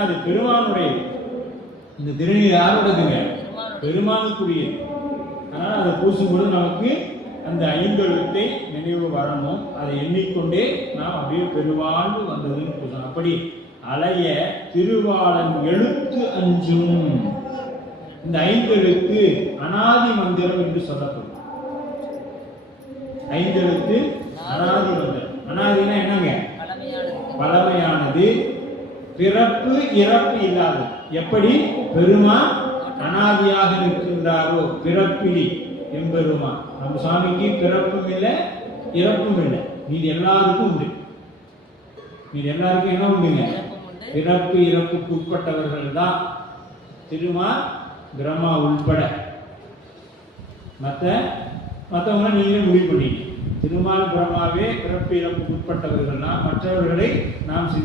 அது பெருமானுடைய இந்த திருநீர் யாரோடதுங்க பெருமானுக்குரியது அதனால் அதை பூசும்போது நமக்கு அந்த ஐந்தெழுத்தை நினைவு வரணும். அதை எண்ணிக்கொண்டே நாம் அப்படியே பெருவாழ்வு வந்ததுன்னு பூசணும். அப்படி அலைய திருவாளன் எழுத்து அஞ்சும். இந்த ஐந்தெழுத்து அனாதி மந்திரம் என்று சொல்லப்படும். ஐந்தெழுத்து அனாதி மந்திரம். அனாதினா என்னங்க? பழமையானது. பிறப்பு இறப்பு இல்லாதது எப்படி? பெருமா? அனாதியாக இருக்கின்றாரோ பிறப்பிலி எம்பெருமா நம்ம சாமிக்கு பிறப்பும் இல்லை இறப்பும் இல்லை. மீது எல்லாருக்கும் உண்டு. மீது எல்லாருக்கும் என்ன உண்டுங்க? பிறப்பு இறப்புக்கு உட்பட்டவர்கள் தான். திருமா பிரம்மா உள்பட. மற்ற மற்றவங்க நீங்களே முடிவு பண்ணிங்க திருமால் பிரம்மாவே பிறப்பு இறப்புக்கு உட்பட்டவர்கள் தான். மற்றவர்களை நாம் சிந்தி-